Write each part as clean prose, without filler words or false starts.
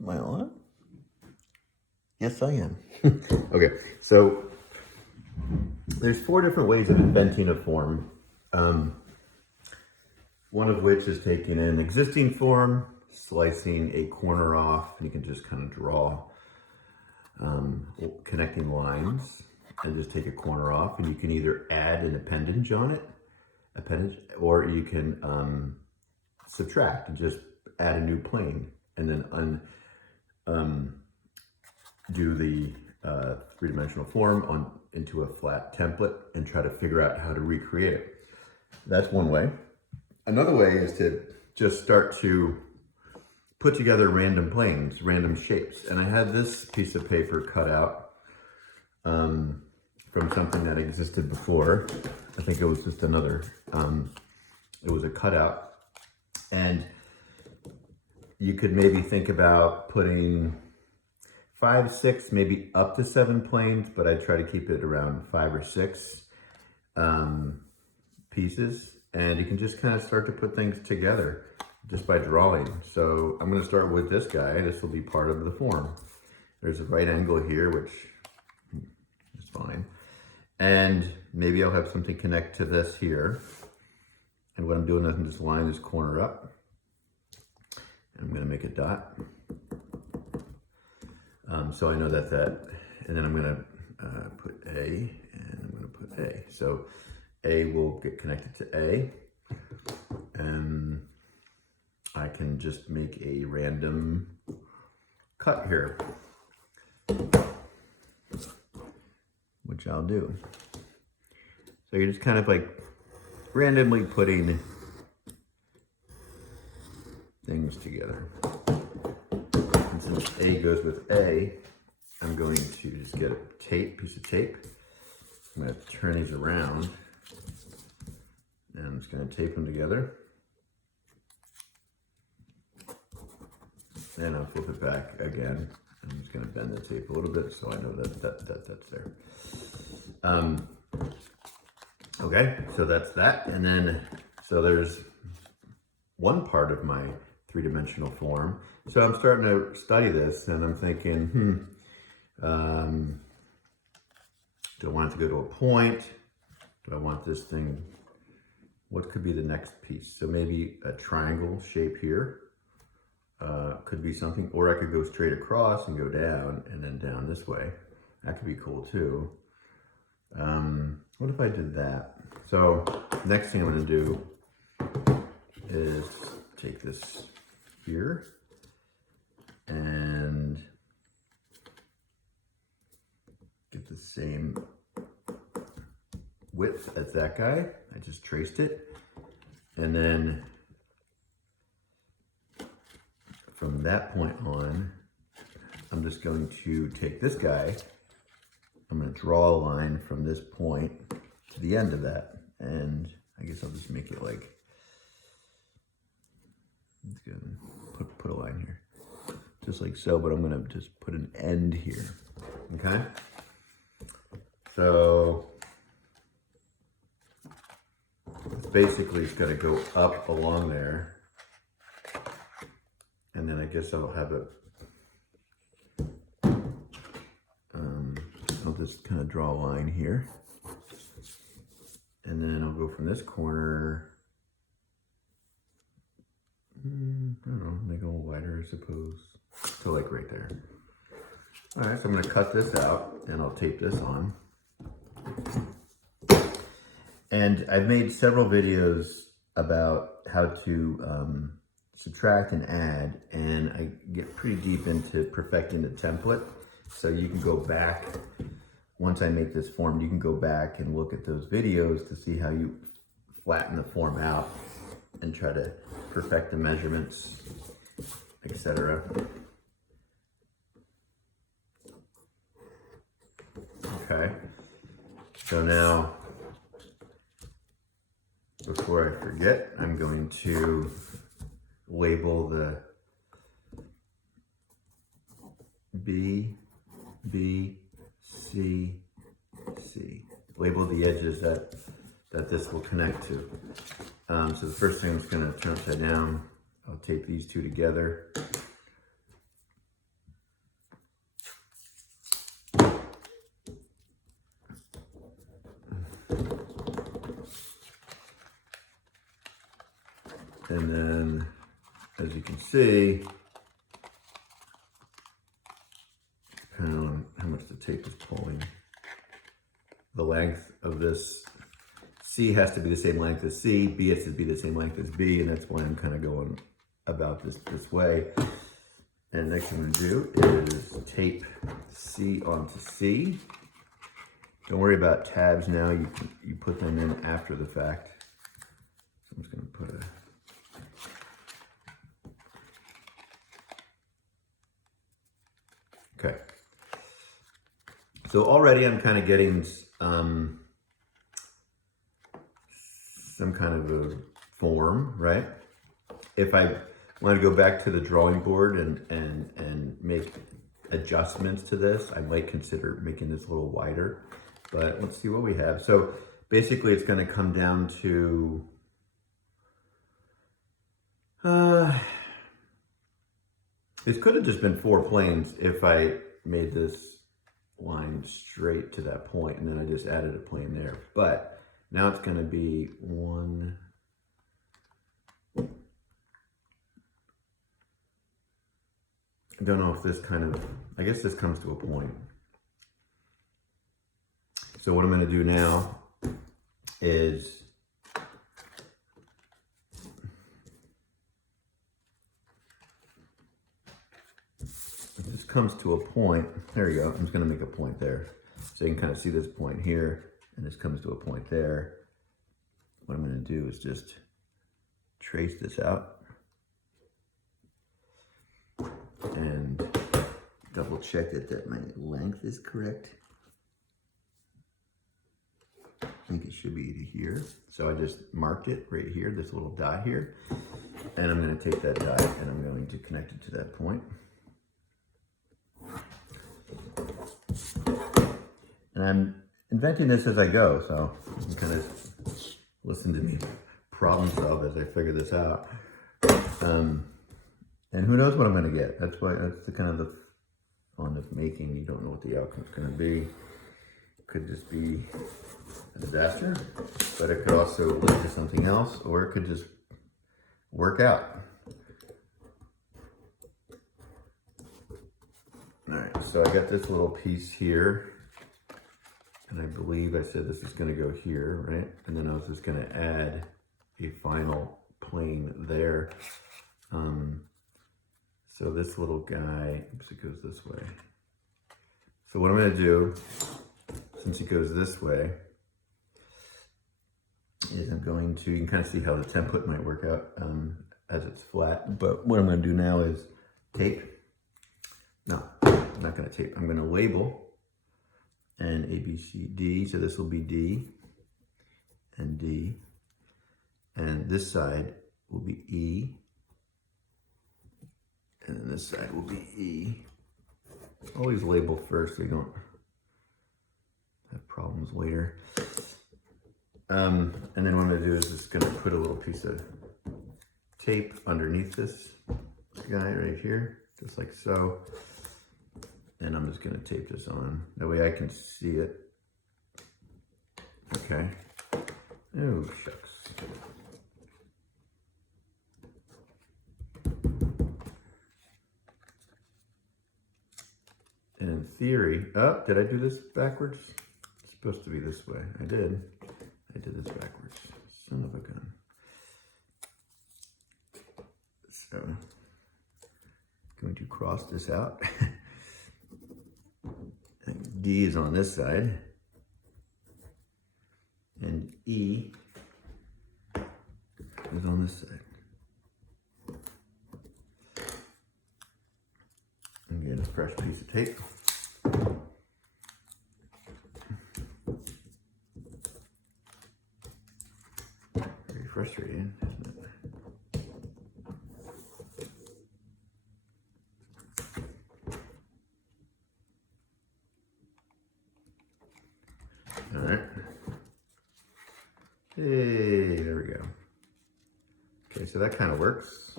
Am I on? Yes, I am. Okay, so there's 4 different ways of inventing a form. One of which is taking an existing form, slicing a corner off, and you can just kind of draw connecting lines and just take a corner off, and you can either add an appendage on it, or you can subtract and just add a new plane, and then do the three-dimensional form into a flat template and try to figure out how to recreate it. That's one way. Another way is to just start to put together random planes, random shapes. And I had this piece of paper cut out from something that existed before. I think it was just another, it was a cutout. And you could maybe think about putting 5, 6, maybe up to 7 planes, but I try to keep it around 5 or 6 pieces. And you can just kind of start to put things together just by drawing. So I'm going to start with this guy. This will be part of the form. There's a right angle here, which is fine. And maybe I'll have something connect to this here. And what I'm doing is I'm just lining this corner up. And I'm going to make a dot. So I know that, and then I'm going to put A, and I'm going to put A. So A will get connected to A, and I can just make a random cut here, which I'll do. So you're just kind of like randomly putting things together. And since A goes with A, I'm going to just get a piece of tape. I'm going to turn these around, and I'm just going to tape them together. And I'll flip it back again. I'm just going to bend the tape a little bit so I know that's there. Okay, so that's that. And then, so there's one part of my three-dimensional form. So I'm starting to study this, and I'm thinking, do I want it to go to a point? Do I want this thing? What could be the next piece? So maybe a triangle shape here. Could be something, or I could go straight across and go down and then down this way. That could be cool too. What if I did that? So next thing I'm going to do is take this here and get the same width as that guy. I just traced it, and then from that point on, I'm just going to take this guy. I'm going to draw a line from this point to the end of that, and I guess I'll just make it like, it's gonna put a line here, just like so. But I'm going to just put an end here. Okay. So it's basically got to go up along there. And then I guess I'll have it, I'll just kind of draw a line here. And then I'll go from this corner, I don't know, make it a little wider, I suppose. So like right there. All right, so I'm gonna cut this out and I'll tape this on. And I've made several videos about how to subtract and add, and I get pretty deep into perfecting the template. So you can go back, once I make this form, you can go back and look at those videos to see how you flatten the form out and try to perfect the measurements, etc. Okay, so now, before I forget, I'm going to label the B, B, C, C. Label the edges that this will connect to. So the first thing I'm just going to turn upside down. I'll tape these two together. as you can see, depending on how much the tape is pulling, the length of this C has to be the same length as C, B has to be the same length as B, and that's why I'm kind of going about this way. And next thing I'm gonna do is tape C onto C. Don't worry about tabs now, you put them in after the fact. So I'm just gonna put a, okay. So already I'm kind of getting some kind of a form, right? If I want to go back to the drawing board and make adjustments to this, I might consider making this a little wider, but let's see what we have. So basically it's going to come down to, it could have just been 4 planes if I made this line straight to that point and then I just added a plane there. But now it's going to be 1, I don't know if this kind of, I guess this comes to a point. So what I'm going to do now is this comes to a point, there you go, I'm just going to make a point there. So you can kind of see this point here, and this comes to a point there. What I'm going to do is just trace this out and double check that my length is correct. I think it should be to here. So I just marked it right here, this little dot here. And I'm going to take that dot and I'm going to connect it to that point. And I'm inventing this as I go, so you can kind of listen to me problem solve as I figure this out. And who knows what I'm going to get. That's the kind of the fun of making. You don't know what the outcome's going to be. It could just be a disaster, but it could also lead to something else, or it could just work out. All right, so I got this little piece here, and I believe I said this is going to go here, right? And then I was just going to add a final plane there. So this little guy, oops, it goes this way. So what I'm going to do, since it goes this way, is I'm going to, you can kind of see how the template might work out as it's flat. But what I'm going to do now is tape. No, I'm not going to tape. I'm going to label and A, B, C, D. So this will be D and D. And this side will be E. And then this side will be E. Always label first so you don't have problems later. And then what I'm going to do is just going to put a little piece of tape underneath this guy right here, just like so. And I'm just going to tape this on. That way I can see it. Okay. Oh, shucks. In theory, oh, did I do this backwards? It's supposed to be this way. I did this backwards. Son of a gun. So, going to cross this out. And D is on this side. And E is on this side. And get a fresh piece of tape. Very frustrating, isn't it? All right. Hey, there we go. Okay, so that kind of works.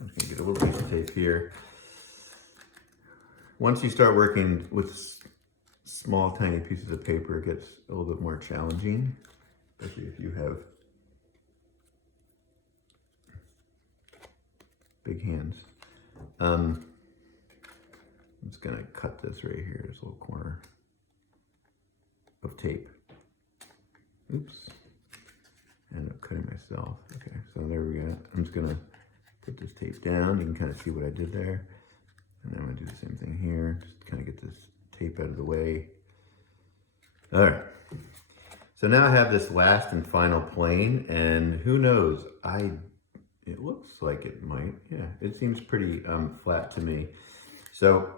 I'm just gonna get a little piece of tape here. Once you start working with small, tiny pieces of paper, it gets a little bit more challenging, especially if you have big hands. I'm just gonna cut this right here, this little corner of tape. Oops. I ended up cutting myself. Okay, so there we go. I'm just gonna put this tape down. You can kind of see what I did there. And then I'm gonna do the same thing here. Just kind of get this tape out of the way. All right. So now I have this last and final plane, and who knows? It looks like it might. Yeah, it seems pretty flat to me. So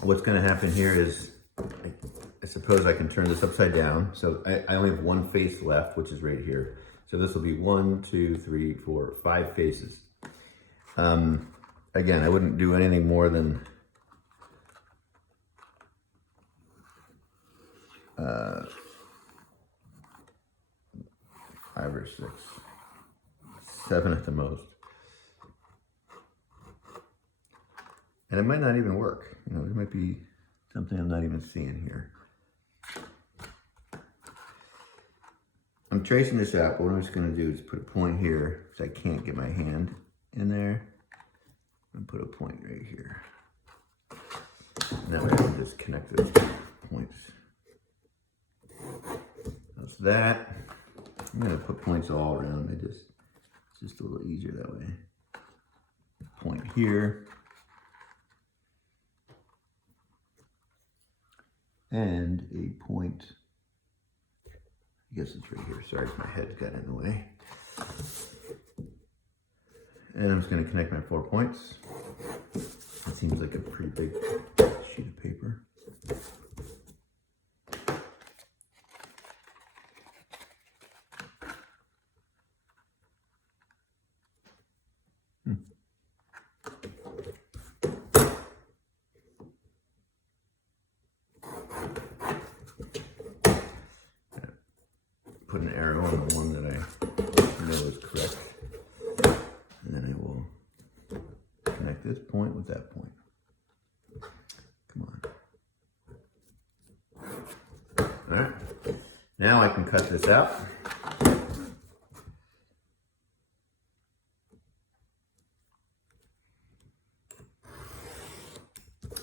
what's going to happen here is, I suppose I can turn this upside down. So I only have one face left, which is right here. So this will be 1, 2, 3, 4, 5 faces. Again, I wouldn't do anything more than 5 or 6, 7 at the most. And it might not even work. You know, there might be something I'm not even seeing here. I'm tracing this out, but what I'm just going to do is put a point here, because I can't get my hand in there. And put a point right here. And that way I can just connect those points. That's that. I'm going to put points all around. It's just a little easier that way. Point here. And a point, I guess it's right here. Sorry, my head got in the way. And I'm just going to connect my 4 points. That seems like a pretty big sheet of paper. Put an arrow on the one that I know is correct. And then I will connect this point with that point. Come on. All right. Now I can cut this out.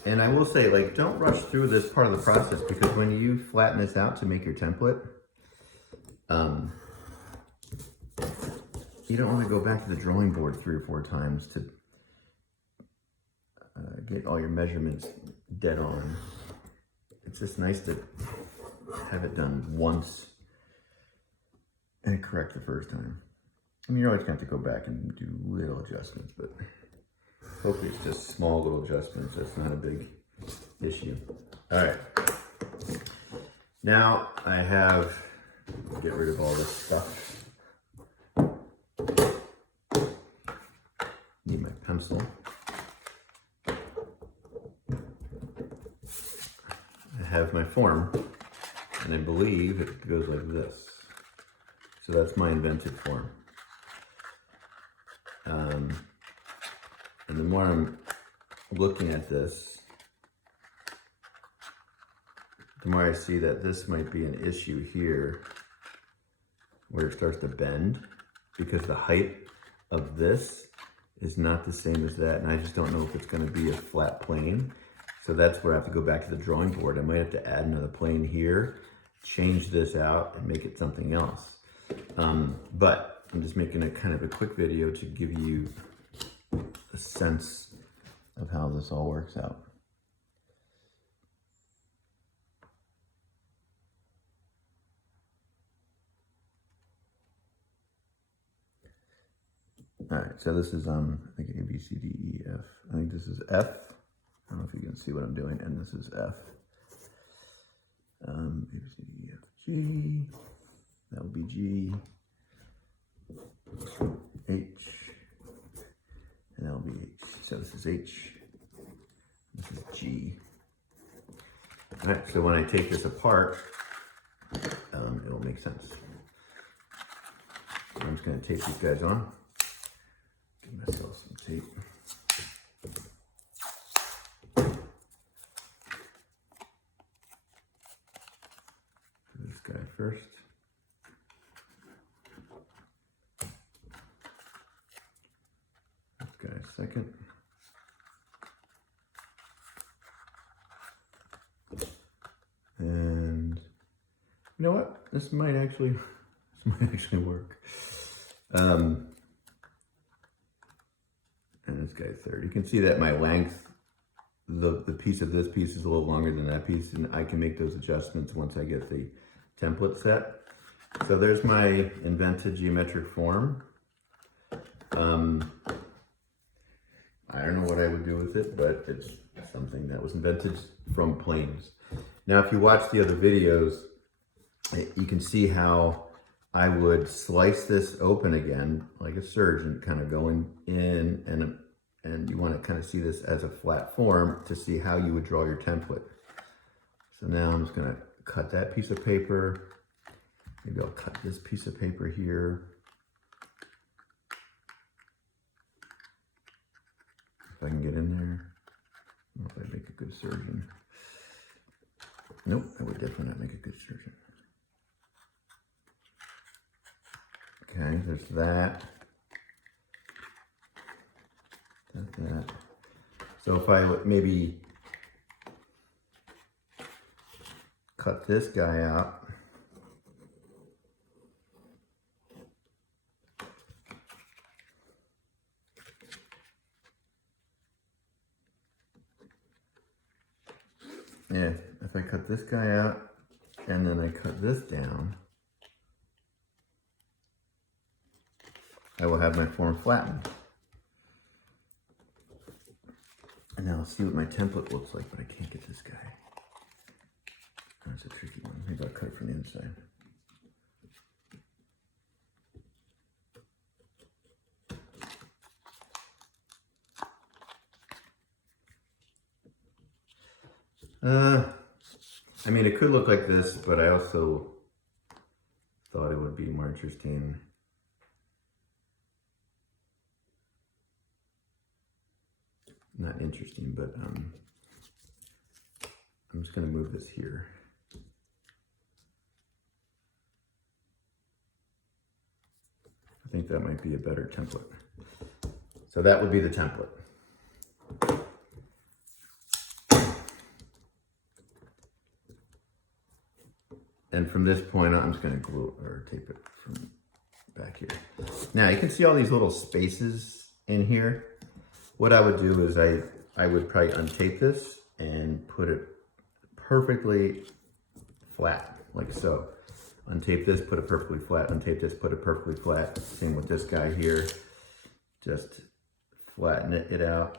And I will say, like, don't rush through this part of the process, because when you flatten this out to make your template, you don't want to go back to the drawing board 3 or 4 times to get all your measurements dead on. It's just nice to have it done once and correct the first time. I mean, you're always going to have to go back and do little adjustments, but hopefully it's just small little adjustments. That's not a big issue. All right. Now I have, get rid of all this stuff. Need my pencil. I have my form, and I believe it goes like this. So that's my invented form. And the more I'm looking at this, the more I see that this might be an issue here, where it starts to bend, because the height of this is not the same as that, and I just don't know if it's going to be a flat plane. So that's where I have to go back to the drawing board. I might have to add another plane here, change this out, and make it something else. But I'm just making a kind of a quick video to give you a sense of how this all works out. All right, so this is, I think A, B, C, D, E, F. I think this is F. I don't know if you can see what I'm doing, and this is F. A, B, C, D, E, F, G. That would be G. H. And that will be H. So this is H. This is G. All right, so when I take this apart, it will make sense. I'm just going to tape these guys on. Give myself some tape. Do this guy first. This guy a second. And you know what? This might actually work. And this guy's third. You can see that my length, the piece of this piece is a little longer than that piece, and I can make those adjustments once I get the template set. So there's my invented geometric form. I don't know what I would do with it, but it's something that was invented from planes. Now, if you watch the other videos, you can see how I would slice this open again, like a surgeon, kind of going in, and you want to kind of see this as a flat form to see how you would draw your template. So now I'm just going to cut that piece of paper. Maybe I'll cut this piece of paper here. If I can get in there. I don't know if I'd make a good surgeon. Nope, that would definitely not make a good surgeon. Okay, there's that. That. So if I would maybe cut this guy out. Yeah, if I cut this guy out and then I cut this down, I will have my form flattened. And now I'll see what my template looks like, but I can't get this guy. That's a tricky one. Maybe I'll cut it from the inside. I mean, it could look like this, but I also thought it would be more interesting. Not interesting, but I'm just going to move this here. I think that might be a better template. So that would be the template. And from this point on, I'm just going to glue or tape it from back here. Now you can see all these little spaces in here. What I would do is I would probably untape this and put it perfectly flat, like so. Untape this, put it perfectly flat. Untape this, put it perfectly flat. Same with this guy here. Just flatten it out.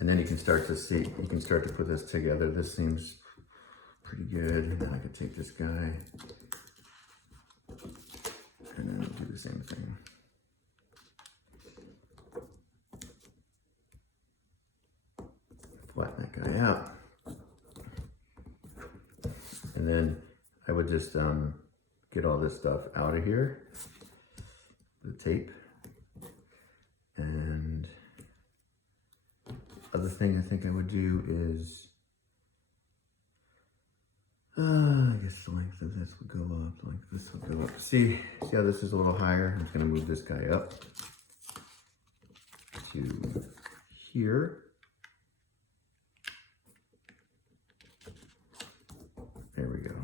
And then you can start to see, you can start to put this together. This seems pretty good. And then I could take this guy and then do the same thing. Flatten that guy out. And then I would just get all this stuff out of here, the tape. And other thing I think I would do is, I guess the length of this would go up, the length of this would go up. See how this is a little higher? I'm just gonna move this guy up to here. There we go.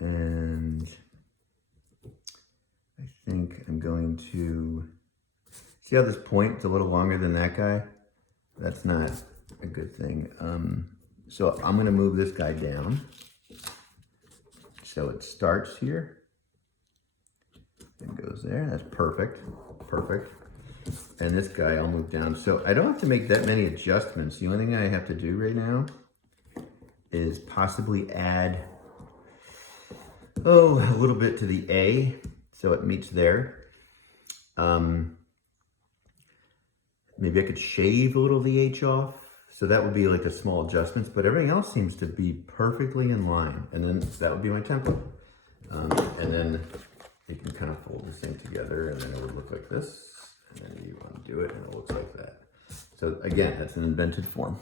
And I think I'm going to, see how this point is a little longer than that guy? That's not a good thing. So I'm gonna move this guy down. So it starts here and goes there. That's perfect, perfect. And this guy I'll move down. So I don't have to make that many adjustments. The only thing I have to do right now is possibly add, a little bit to the A, so it meets there. Maybe I could shave a little of the H off. So that would be like the small adjustments, but everything else seems to be perfectly in line. And then that would be my template. And then you can kind of fold this thing together and then it would look like this. And then you undo it and it looks like that. So again, that's an invented form.